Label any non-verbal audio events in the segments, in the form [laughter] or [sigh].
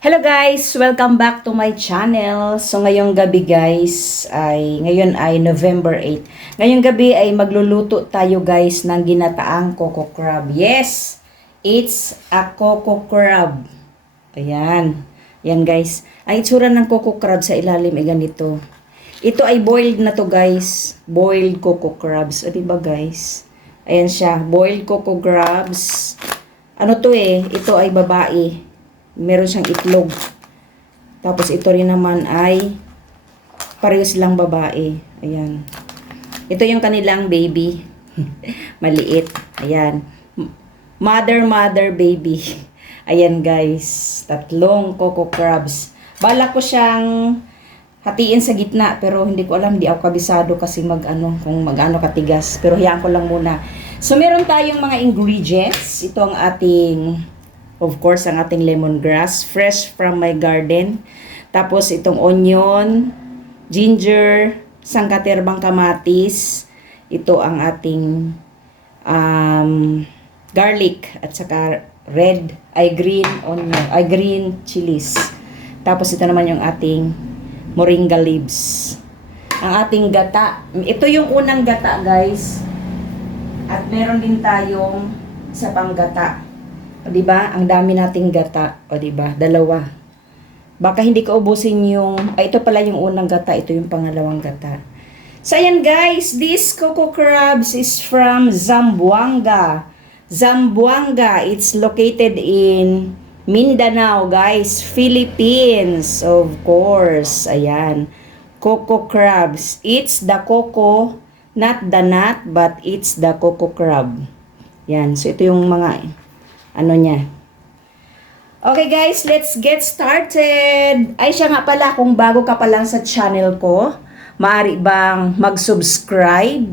Hello guys! Welcome back to my channel. So ngayong gabi guys, ay ngayon ay November 8. Ngayong gabi ay magluluto tayo guys ng ginataang coco crab. Yes! It's a coco crab. Ayan. Yan guys. Ang itsura ng coco crab sa ilalim ay ganito. Ito ay boiled na to guys. Boiled coco crabs. O diba guys? Ayan siya. Boiled coco crabs. Ano to eh? Ito ay babae meron siyang itlog. Tapos ito rin naman ay parehas lang babae. Ayan. Ito yung kanilang baby. [laughs] Maliit. Ayan. Mother, mother, baby. [laughs] Ayan guys. Tatlong coco crabs. Bala ko siyang hatiin sa gitna pero hindi ko alam, hindi ako kabisado kasi mag ano, kung magano katigas. Pero hayaan ko lang muna. So meron tayong mga ingredients. Ito ang ating Of course, ang ating lemongrass, fresh from my garden. Tapos itong onion, ginger, sangkaterbang kamatis. Ito ang ating um, garlic at saka red, ay green onion, ay green chilies. Tapos ito naman yung ating moringa leaves. Ang ating gata. Ito yung unang gata, guys. At meron din tayong isa pang gata. O, di ba? Ang dami nating gata. O, di ba? Dalawa. Baka hindi ko ubusin yung... Ay, ito pala yung unang gata. Ito yung pangalawang gata. So, ayan guys. This coco crabs is from Zamboanga. Zamboanga. It's located in Mindanao, guys. Philippines. Of course. Ayan. Coco crabs. It's the coco, not the nut, but it's the coco crab. Yan. So, ito yung mga ano niya. Okay guys, let's get started. Ay siya nga pala, kung bago ka pa lang sa channel ko, maaari bang mag-subscribe?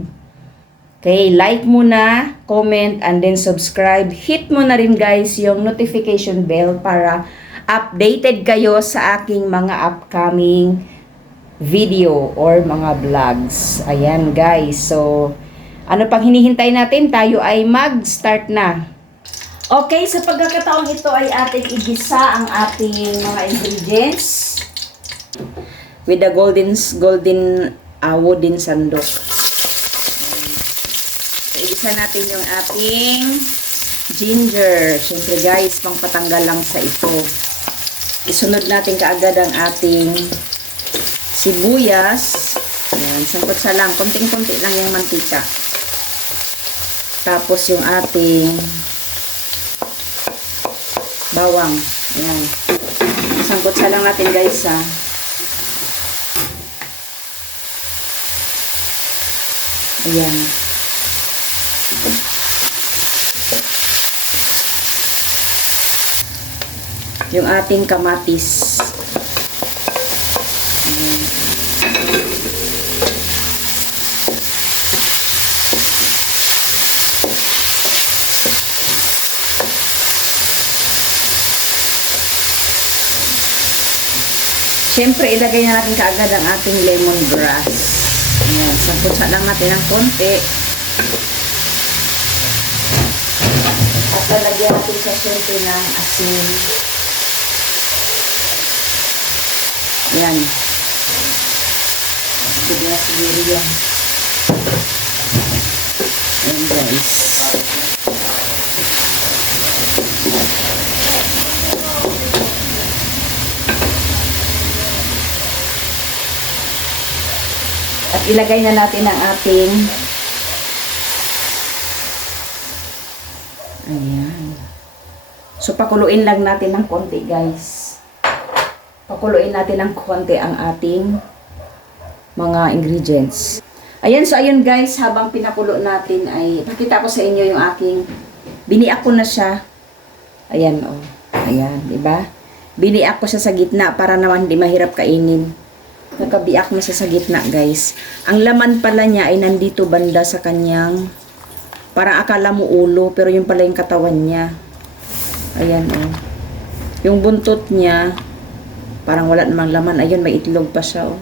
Okay, like mo na, comment, and then subscribe. Hit mo na rin guys yung notification bell para updated kayo sa aking mga upcoming video or mga vlogs. Ayan guys, so ano pang hinihintay natin? Tayo ay mag-start na. Okay, sa pagkakataong ito ay ating igisa ang ating mga ingredients with the golden golden uh, wooden sandok. So, igisa natin yung ating ginger. Siyempre guys, pang patanggal lang sa ito. Isunod natin kaagad ang ating sibuyas. Ayan, sangkot sa lang. Konting-konti lang yung mantika. Tapos yung ating bawang. Ayan. Sangkot sa lang natin guys ha. Ayan. Yung ating kamatis. Ayan. Siyempre, ilagay na natin kaagad ang ating lemongrass. Ayan, sangkutsa lang natin ng konti. At lalagyan natin siya siyempre ng asin. Ayan. Sibuyas siguro yan. Ayan guys. At ilagay na natin ang ating Ayan. So, pakuluin lang natin ng konti, guys. Pakuluin natin ng konti ang ating mga ingredients. Ayan, so ayun guys, habang pinakulo natin ay pakita ko sa inyo yung aking biniak ko na siya. Ayan, oh. Ayan, di ba? Biniak ko siya sa gitna para naman hindi mahirap kainin. Nakabiak na siya sa gitna, guys. Ang laman pala niya ay nandito banda sa kanyang parang akala mo ulo, pero yung pala yung katawan niya. Ayan, oh. Yung buntot niya, parang wala namang laman. Ayun, may itlog pa siya, oh.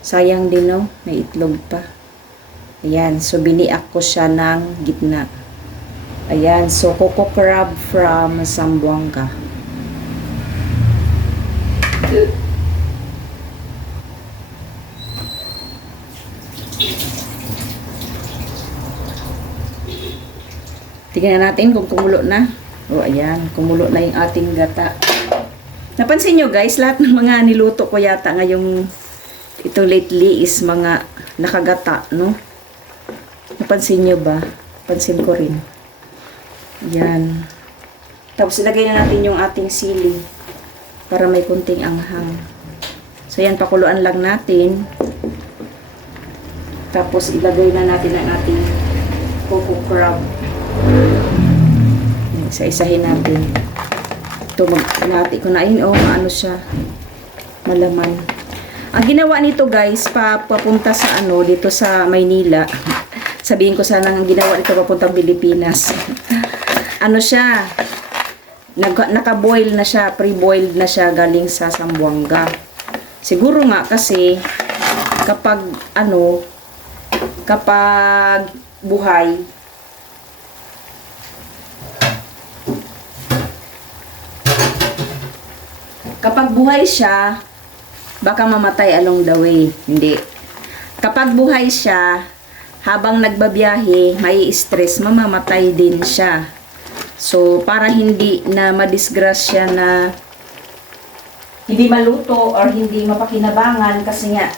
Sayang din, oh. May itlog pa. Ayan, so biniak ko siya ng gitna. Ayan, so coco crab from Sambuanga. Tingnan natin kung kumulo na. O, ayan. Kumulo na yung ating gata. Napansin nyo guys, lahat ng mga niluto ko yata ngayong ito lately is mga nakagata, no? Napansin nyo ba? Pansin ko rin. Yan. Tapos ilagay na natin yung ating sili para may kunting anghang. So yan, pakuluan lang natin. Tapos ilagay na natin ang ating coco crab. Isa-isahin natin. Ito, mag ko na yun. Oh, maano siya. Malaman. Ang ginawa nito guys, pa, papunta sa ano, dito sa Maynila. [laughs] Sabihin ko sana ang ginawa nito papuntang Pilipinas. [laughs] ano siya, nag, naka-boil na siya, pre-boiled na siya galing sa Sambuanga. Siguro nga kasi kapag ano, kapag buhay, kapag buhay siya, baka mamatay along the way. Hindi. Kapag buhay siya, habang nagbabiyahe, may stress, mamamatay din siya. So, para hindi na madisgrasya na hindi maluto or hindi mapakinabangan kasi nga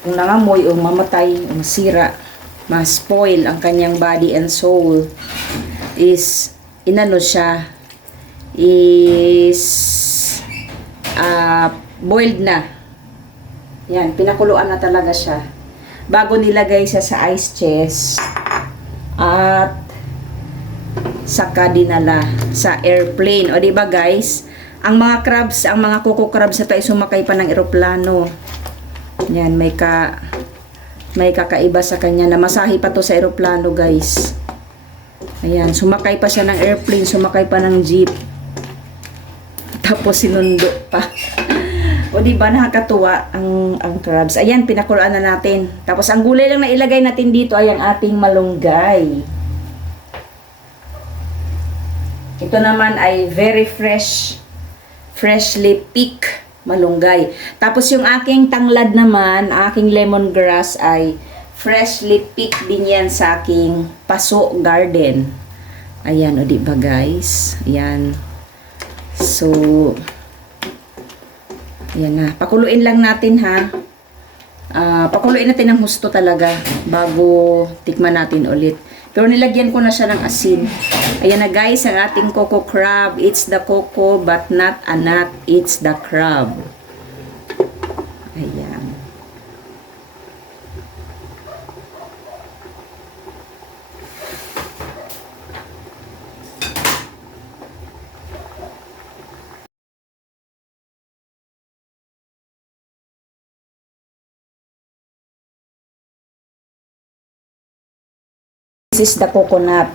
kung nangamoy o mamatay o masira, ma-spoil ang kanyang body and soul is inano siya is ah boiled na. Yan, pinakuluan na talaga siya. Bago nilagay siya sa ice chest at saka dinala sa airplane. O di ba guys? Ang mga crabs, ang mga coco crabs na tayo sumakay pa ng eroplano. Yan, may ka may kakaiba sa kanya. Namasahe pa to sa eroplano, guys. Ayan, sumakay pa siya ng airplane, sumakay pa ng jeep. Tapos sinundo pa. [laughs] o di ba nakakatuwa ang ang crabs. Ayan, pinakuluan na natin. Tapos ang gulay lang na ilagay natin dito ay ang ating malunggay. Ito naman ay very fresh, freshly picked malunggay. Tapos yung aking tanglad naman, aking lemongrass ay freshly picked din yan sa aking paso garden. Ayan, o di ba guys? Ayan. So, ayan na. Pakuluin lang natin ha. Ah, pakuluin natin ng husto talaga bago tikman natin ulit. Pero nilagyan ko na siya ng asin. Ayan na guys, ang ating coco crab. It's the coco but not a nut. It's the crab. Ayan. This is the coconut.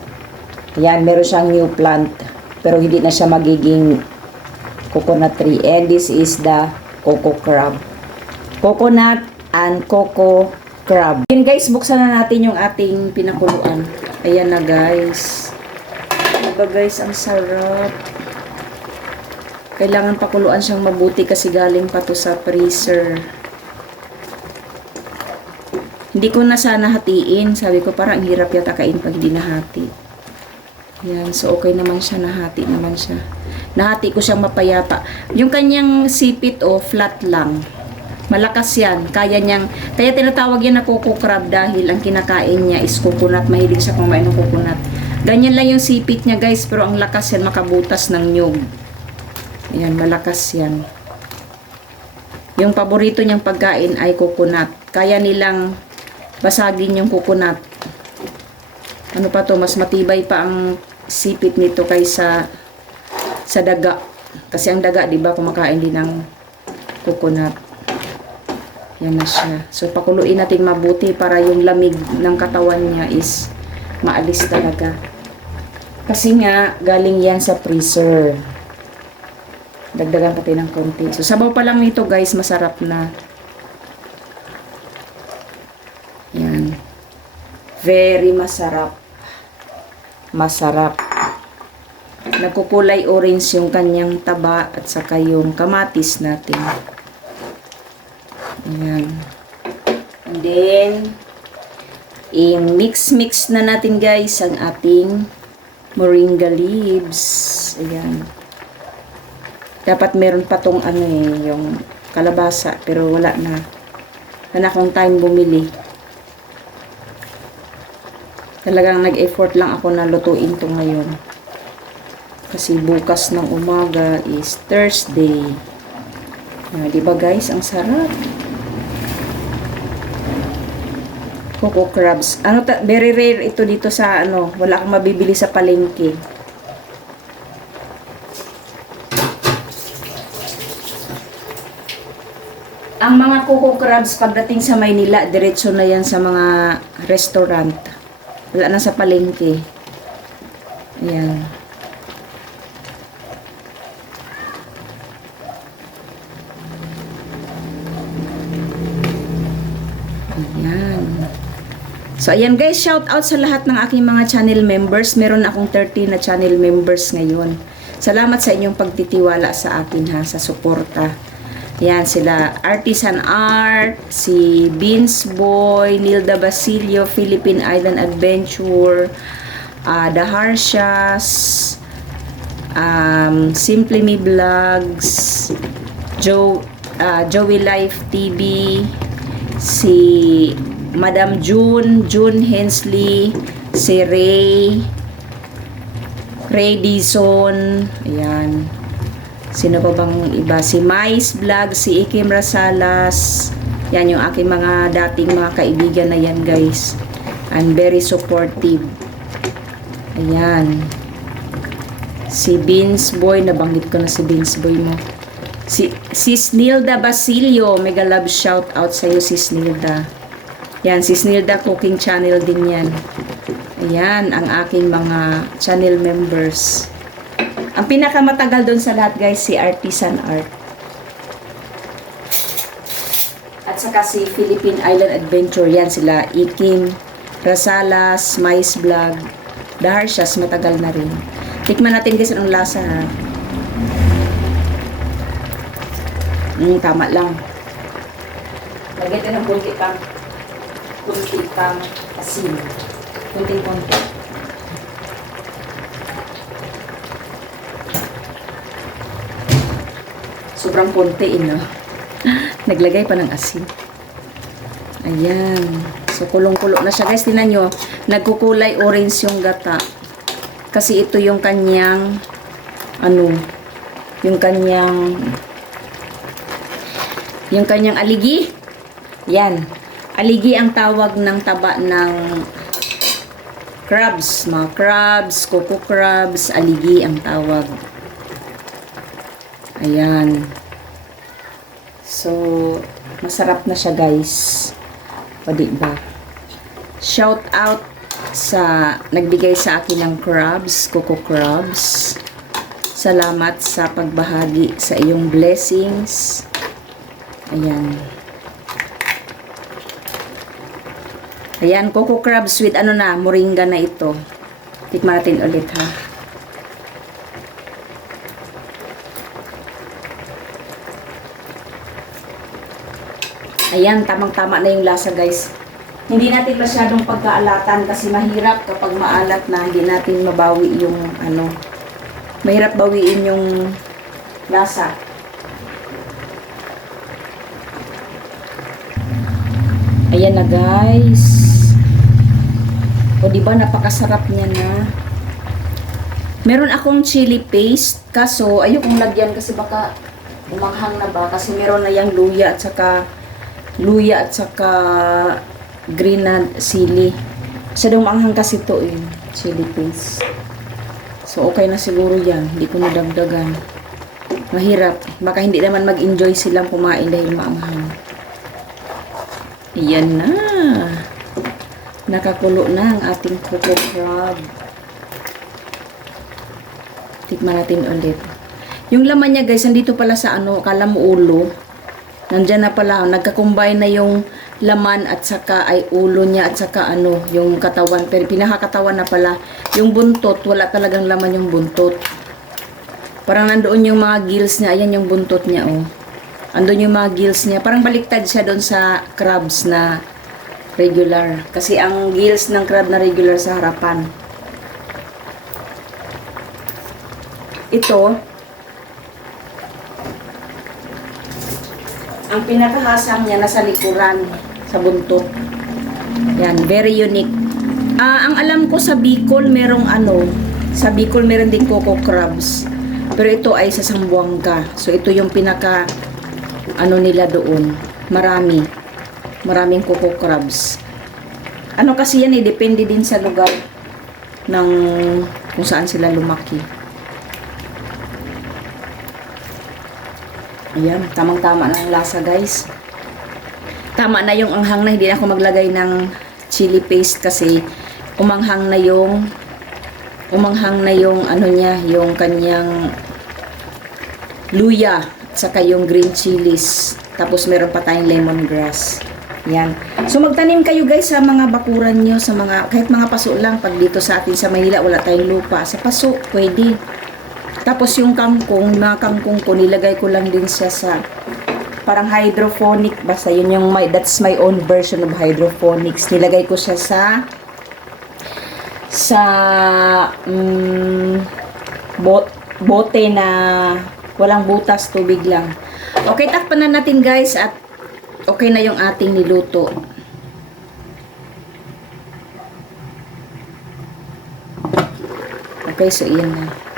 Yan, meron siyang new plant. Pero hindi na siya magiging coconut tree. And this is the coco crab. Coconut and coco crab. Yan guys, buksan na natin yung ating pinakuluan. Ayan na guys. Diba guys, ang sarap. Kailangan pakuluan siyang mabuti kasi galing pa to sa freezer. Hindi ko na sana hatiin. Sabi ko parang ang hirap yata kain pag hindi nahati. Yan. So, okay naman siya. Nahati naman siya. Nahati ko siyang mapayapa. Yung kanyang sipit o flat lang. Malakas yan. Kaya niyang, kaya tinatawag yan na coco crab dahil ang kinakain niya is coconut. Mahilig siya kumain ng coconut. Ganyan lang yung sipit niya guys. Pero ang lakas yan makabutas ng nyug. Yan. Malakas yan. Yung paborito niyang pagkain ay coconut. Kaya nilang basagin yung coconut. Ano pa to, mas matibay pa ang sipit nito kaysa sa daga. Kasi ang daga, 'di ba, kumakain din ng coconut. Yan na siya. So pakuluin natin mabuti para yung lamig ng katawan niya is maalis talaga. Kasi nga galing yan sa freezer. Dagdagan natin ng konti. So sabaw pa lang nito, guys, masarap na. Very masarap. Masarap. Nagkukulay orange yung kanyang taba at saka yung kamatis natin. Ayan. And then, i-mix-mix na natin guys ang ating moringa leaves. Ayan. Dapat meron pa tong ano eh, yung kalabasa. Pero wala na. Wala akong time bumili. Talagang nag-effort lang ako na lutuin to ngayon. Kasi bukas ng umaga is Thursday. Ah, di ba guys? Ang sarap. Coco crabs. Ano ta, very rare ito dito sa ano, wala kang mabibili sa palengke. Ang mga coco crabs pagdating sa Maynila, diretso na yan sa mga restaurant. Wala na sa palengke. Ayan. Ayan. So, ayan guys, shout out sa lahat ng aking mga channel members. Meron akong 30 na channel members ngayon. Salamat sa inyong pagtitiwala sa akin ha, sa suporta. Yan, sila Artisan Art, si Beans Boy, Nilda Basilio, Philippine Island Adventure, uh, The Harshas, um, Simply Me Vlogs, Joe, uh, Joey Life TV, si Madam June, June Hensley, si Ray, Ray Dizon, ayan. Sino pa bang iba? Si Mais Vlog, si Ikim Rasalas. Yan yung aking mga dating mga kaibigan na yan guys. I'm very supportive. Ayan. Si Beans Boy, nabanggit ko na si Beans Boy mo. Si, si Snilda Basilio, mega love shout out sa iyo si Snilda. Yan, si Snilda Cooking Channel din yan. Ayan, ang aking mga channel members. Ang pinakamatagal doon sa lahat guys, si Artisan Art. At saka si Philippine Island Adventure, yan sila. Ikim, Rasalas, Mais Vlog, Daharshas, matagal na rin. Tikman natin guys anong lasa ha. Mm, tama lang. Lagyan tayo ng kunti pang kunti pang asin. Kunting-kunti. Sobrang konti, eh, no? [laughs] Naglagay pa ng asin. Ayan. So, kulong-kulo na siya. Guys, tinan nyo. Nagkukulay orange yung gata. Kasi ito yung kanyang ano, yung kanyang yung kanyang aligi. Yan. Aligi ang tawag ng taba ng crabs. Mga crabs, coco crabs, aligi ang tawag. Ayan. So, masarap na siya guys. O diba? Shout out sa nagbigay sa akin ng crabs, coco crabs. Salamat sa pagbahagi sa iyong blessings. Ayan. Ayan, coco crabs with ano na, moringa na ito. Tikman natin ulit ha. Ayan, tamang-tama na yung lasa guys. Hindi natin masyadong pagkaalatan kasi mahirap kapag maalat na hindi natin mabawi yung ano. Mahirap bawiin yung lasa. Ayan na guys. O di ba napakasarap niya na. Meron akong chili paste kaso ayokong lagyan kasi baka umanghang na ba kasi meron na yung luya at saka luya at saka green na sili. Sa daw maanghang kasi to eh, chili paste. So okay na siguro yan, hindi ko nadagdagan. Mahirap, baka hindi naman mag-enjoy silang kumain dahil maanghang. Yan na. Nakakulo na ang ating coco crab. Tikman natin ulit. Yung laman niya guys, nandito pala sa ano, kala mo ulo. Nandyan na pala, nagka-combine na yung laman at saka ay ulo niya at saka ano, yung katawan. Pero pinakakatawan na pala. Yung buntot, wala talagang laman yung buntot. Parang nandoon yung mga gills niya. Ayan yung buntot niya, oh. Andun yung mga gills niya. Parang baliktad siya doon sa crabs na regular. Kasi ang gills ng crab na regular sa harapan. Ito, ang pinakahasang niya nasa likuran, sa buntot. Yan, very unique. Ah, ang alam ko sa Bicol merong ano, sa Bicol meron din coco crabs. Pero ito ay sa Sambuanga. So ito yung pinaka ano nila doon. Marami. Maraming coco crabs. Ano kasi yan eh, depende din sa lugar ng kung saan sila lumaki. Ayan, tamang-tama na ang lasa guys. Tama na yung anghang na, hindi na ako maglagay ng chili paste kasi umanghang na yung umanghang na yung ano niya, yung kanyang luya saka yung green chilies. Tapos meron pa tayong lemongrass. Yan. So magtanim kayo guys sa mga bakuran nyo, sa mga, kahit mga paso lang. Pag dito sa atin sa Maynila, wala tayong lupa. Sa paso, pwede. Tapos yung kangkong, mga kangkong ko, nilagay ko lang din siya sa parang hydroponic. Basta yun yung my, that's my own version of hydroponics. Nilagay ko siya sa sa mm, bot, bote na walang butas, tubig lang. Okay, takpan na natin guys at okay na yung ating niluto. Okay, so iyan na.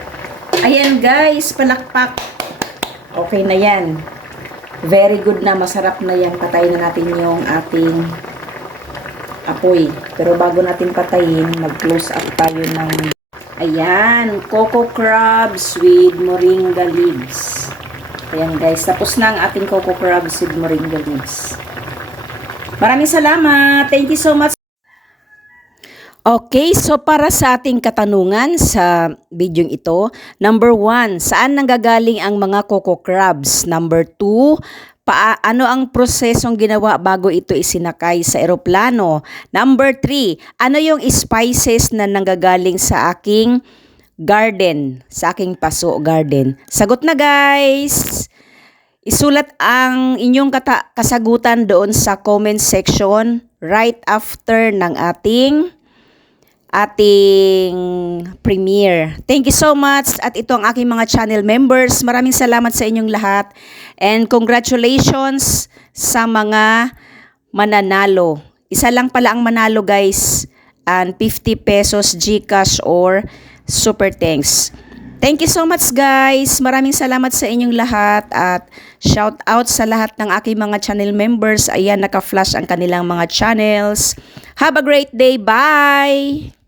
Ayan guys, palakpak. Okay na yan. Very good na, masarap na yan. Patayin na natin yung ating apoy. Pero bago natin patayin, mag-close up tayo ng Ayan, coco crabs with moringa leaves. Ayan guys, tapos na ang ating coco crabs with moringa leaves. Maraming salamat. Thank you so much. Okay, so para sa ating katanungan sa video ito, number one, saan nanggagaling ang mga coco crabs? Number two, pa ano ang prosesong ginawa bago ito isinakay sa eroplano? Number three, ano yung spices na nanggagaling sa aking garden, sa aking paso garden? Sagot na guys! Isulat ang inyong kasagutan doon sa comment section right after ng ating ating premiere. Thank you so much at ito ang aking mga channel members. Maraming salamat sa inyong lahat and congratulations sa mga mananalo. Isa lang pala ang manalo guys and 50 pesos GCash or Super Thanks. Thank you so much guys. Maraming salamat sa inyong lahat at shout out sa lahat ng aking mga channel members. Ayan, naka-flash ang kanilang mga channels. Have a great day. Bye!